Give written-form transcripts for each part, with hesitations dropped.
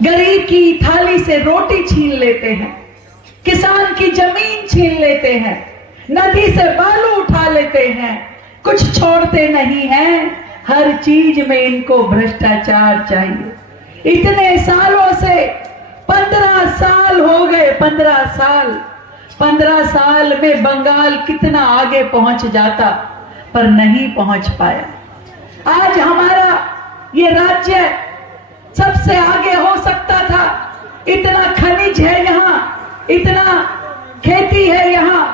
गरीब की थाली से रोटी छीन लेते हैं, किसान की जमीन छीन लेते हैं, नदी से बालू उठा लेते हैं, कुछ छोड़ते नहीं हैं। हर चीज में इनको भ्रष्टाचार चाहिए। इतने सालों से 15 साल हो गए, 15 साल 15 साल में बंगाल कितना आगे पहुंच जाता, पर नहीं पहुंच पाया। आज हमारा ये राज्य सबसे आगे हो सकता था। इतना खनिज है यहाँ, इतना खेती है यहाँ,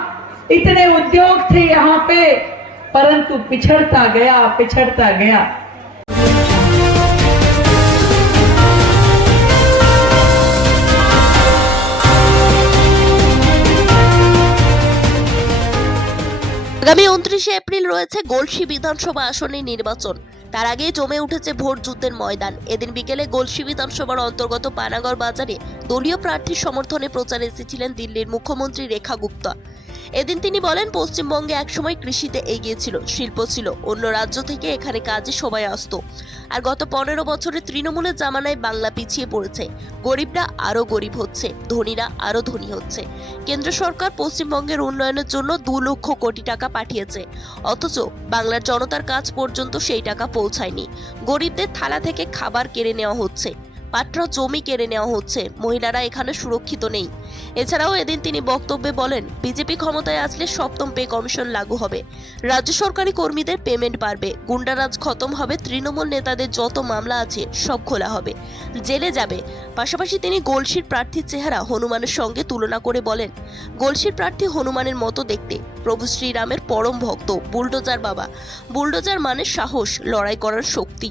इतने उद्योग थे यहाँ पे, परंतु पिछड़ता गया, पिछड़ता गया। আগামী 29 এপ্রিল রয়েছে গলসি বিধানসভা আসনের নির্বাচন। তার আগে জমে উঠেছে ভোট যুদ্ধের ময়দান। এদিন বিকেলে গলসি বিধানসভার অন্তর্গত পানাগড় বাজারে দলীয় প্রার্থীর সমর্থনে প্রচারে এসেছিলেন দিল্লির মুখ্যমন্ত্রী রেখা গুপ্তা। এদিন তিনি বলেন, পশ্চিমবঙ্গে একসময় কৃষিতে এগিয়ে ছিল, শিল্প ছিল, অন্য রাজ্য থেকে এখানে কাজে সবাই আসতো। আর গত 15 বছরে তৃণমূলের জামানায় বাংলা পিছিয়ে পড়েছে, গরিবরা আরো গরিব হচ্ছে, ধনীরা আরো ধনী হচ্ছে। কেন্দ্র সরকার পশ্চিমবঙ্গের উন্নয়নের জন্য 2 লক্ষ কোটি টাকা পাঠিয়েছে, অথচ বাংলার জনতার কাছ পর্যন্ত সেই টাকা পৌঁছায়নি। গরিবদের থালা থেকে খাবার কেড়ে নেওয়া হচ্ছে, পাট্রা জমি কেড়ে নেওয়া হচ্ছে, মহিলারা এখানে সুরক্ষিত নেই। এছাড়াও এদিন তিনি বক্তব্যে বলেন, বিজেপি ক্ষমতায় আসলে 7ম পে কমিশন লাগু হবে, রাজ্য সরকারি কর্মীদের পেমেন্ট বাড়বে, গুন্ডারাজ খতম হবে, তৃণমূল নেতাদের যত মামলা আছে সব খোলা হবে, জেলে যাবে। পাশাপাশি তিনি গলসির প্রার্থীর চেহারা হনুমানের সঙ্গে তুলনা করে বলেন, গলসির প্রার্থী হনুমানের মতো দেখতে, প্রভু শ্রীরামের পরম ভক্ত, বুলডোজার বাবা। বুলডোজার মানে সাহস, লড়াই করার শক্তি।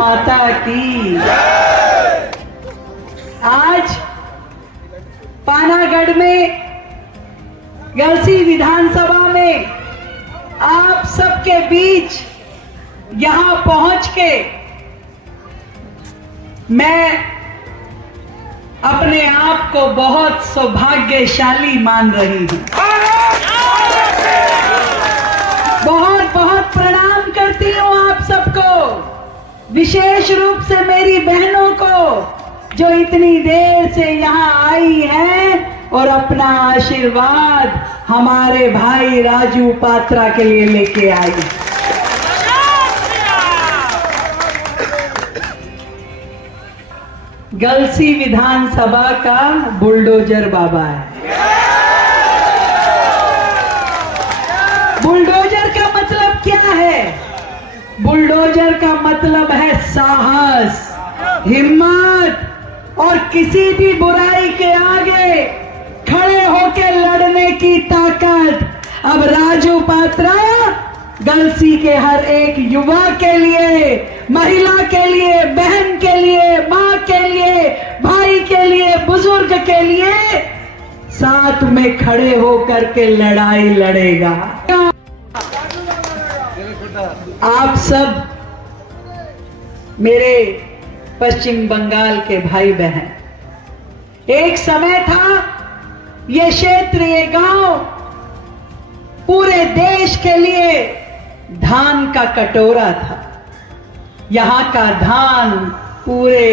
माता की आज पानागढ़ में गलसी विधानसभा में आप सबके बीच यहां पहुंच के मैं अपने आप को बहुत सौभाग्यशाली मान रही हूं। बहुत बहुत प्रणाम करती हूं आप सबको, विशेष रूप से मेरी बहनों को जो इतनी देर से यहाँ आई हैं और अपना आशीर्वाद हमारे भाई राजू पात्रा के लिए लेके आई। गलसी विधानसभा का बुलडोजर बाबा है। बुलडोजर का मतलब क्या है? बुलडोजर का मतलब है साहस, हिम्मत और किसी भी बुराई के आगे खड़े होकर लड़ने की ताकत। अब राजू पात्रा गलसी के हर एक युवा के लिए, महिला के लिए, बहन के लिए, माँ के लिए, भाई के लिए, बुजुर्ग के लिए साथ में खड़े होकर के लड़ाई लड़ेगा। आप सब मेरे पश्चिम बंगाल के भाई बहन, एक समय था ये क्षेत्र, ये गांव पूरे देश के लिए धान का कटोरा था। यहां का धान पूरे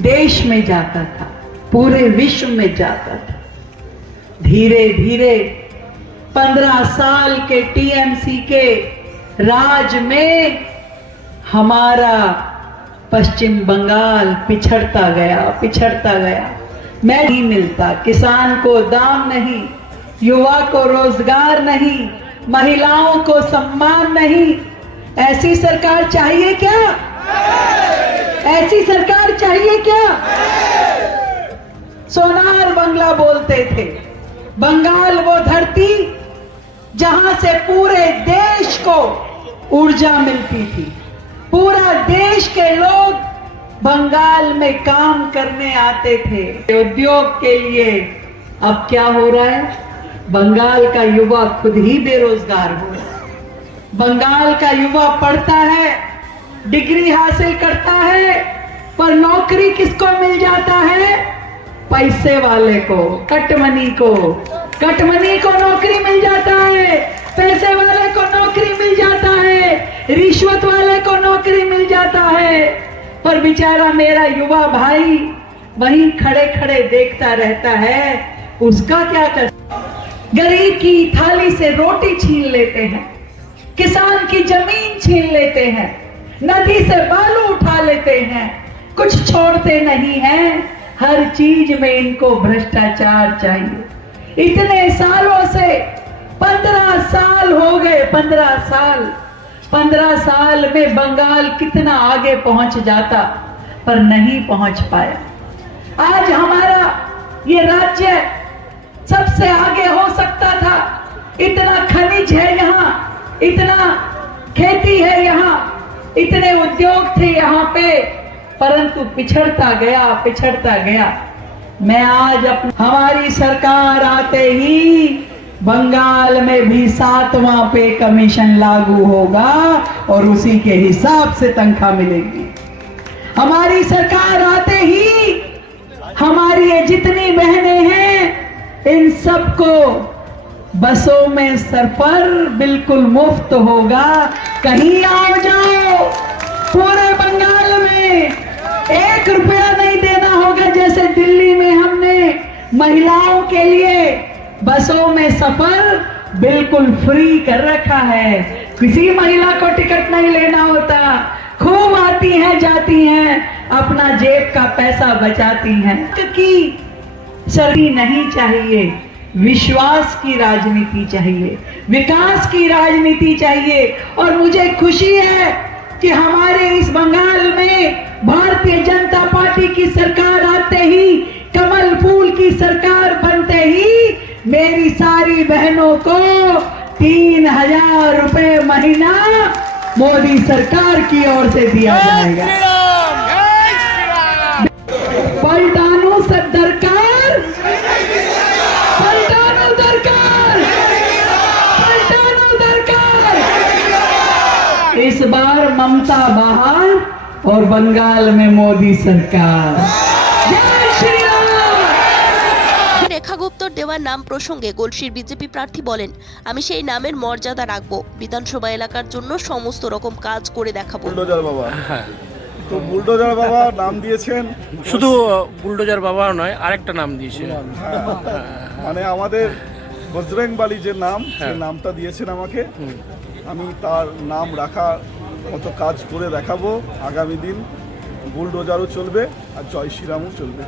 देश में जाता था, पूरे विश्व में जाता था। धीरे धीरे 15 साल के टीएमसी के राज में हमारा पश्चिम बंगाल पिछड़ता गया, पिछड़ता गया। मैं नहीं मिलता, किसान को दाम नहीं, युवा को रोजगार नहीं, महिलाओं को सम्मान नहीं। ऐसी सरकार चाहिए क्या? ऐसी सरकार चाहिए क्या? सोनार बंगला बोलते थे। बंगाल वो धरती जहां से पूरे देश को ऊर्जा मिलती थी। पूरा देश के लोग बंगाल में काम करने आते थे उद्योग के लिए। अब क्या हो रहा है? बंगाल का युवा खुद ही बेरोजगार हो रहा है। बंगाल का युवा पढ़ता है, डिग्री हासिल करता है, पर नौकरी किसको मिल जाता है? पैसे वाले को, कटमनी को नौकरी मिल जाता है, पैसे वाले को नौकरी मिल जाता है, रिश्वत वाले को नौकरी मिल जाता है। पर बेचारा मेरा युवा भाई वहीं खड़े खड़े देखता रहता है, उसका क्या कर। गरीब की थाली से रोटी छीन लेते हैं, किसान की जमीन छीन लेते हैं, नदी से बालू उठा लेते हैं, कुछ छोड़ते नहीं हैं। हर चीज में इनको भ्रष्टाचार चाहिए। इतने सालों से 15 साल हो गए, 15 साल में बंगाल कितना आगे पहुंच जाता, पर नहीं पहुंच पाया। आज हमारा ये राज्य सबसे आगे हो सकता था। इतना खनिज है यहाँ, इतना खेती है यहाँ, इतने उद्योग थे यहाँ पे, परंतु पिछड़ता गया। मैं आज हमारी सरकार आते ही बंगाल में भी 7वां पे कमीशन लागू होगा और उसी के हिसाब से तनख्वाह मिलेगी। हमारी सरकार आते ही हमारी ये जितनी बहनें हैं इन सबको बसों में सफर बिल्कुल मुफ्त होगा। कहीं आओ जाओ, पूरे बंगाल में 1 रुपया नहीं देना होगा। जैसे दिल्ली में हमने महिलाओं के लिए बसों में सफर बिल्कुल फ्री कर रखा है, किसी महिला को टिकट नहीं लेना होता, खूब आती हैं जाती हैं, अपना जेब का पैसा बचाती हैं। कि सरकारी नहीं चाहिए, विश्वास की राजनीति चाहिए, विकास की राजनीति चाहिए। और मुझे खुशी है कि हमारे इस बंगाल में भारतीय जनता पार्टी की सरकार आते ही, कमल फूल की सरकार बनते ही मेरी सारी बहनों को 3000 रुपए महीना मोदी सरकार की ओर से दिया जाएगा। पलटानो सरकार, पलटानो सरकार, पलटानो सरकार। इस बार ममता बाहर और बंगाल में मोदी सरकार। जय श्री राम। রেখা গুপ্তর দেওয়া নাম প্রসঙ্গে গলসির বিজেপি প্রার্থী বলেন, আমি সেই নামের মর্যাদা রাখবো, বিধানসভা এলাকার জন্য সমস্ত রকম কাজ করে দেখাবো। বুলডোজার বাবা, তো বুলডোজার বাবা নাম দিয়েছেন। শুধু বুলডোজার বাবা নয়, আরেকটা নাম দিয়েছে, মানে আমাদের বজরং বালি যে নাম, সেই নামটা দিয়েছেন আমাকে। আমি তার নাম রাখার মতো কাজ করে দেখাবো। আগামী দিন বুলডোজারও চলবে আর জয় শ্রীরামও চলবে।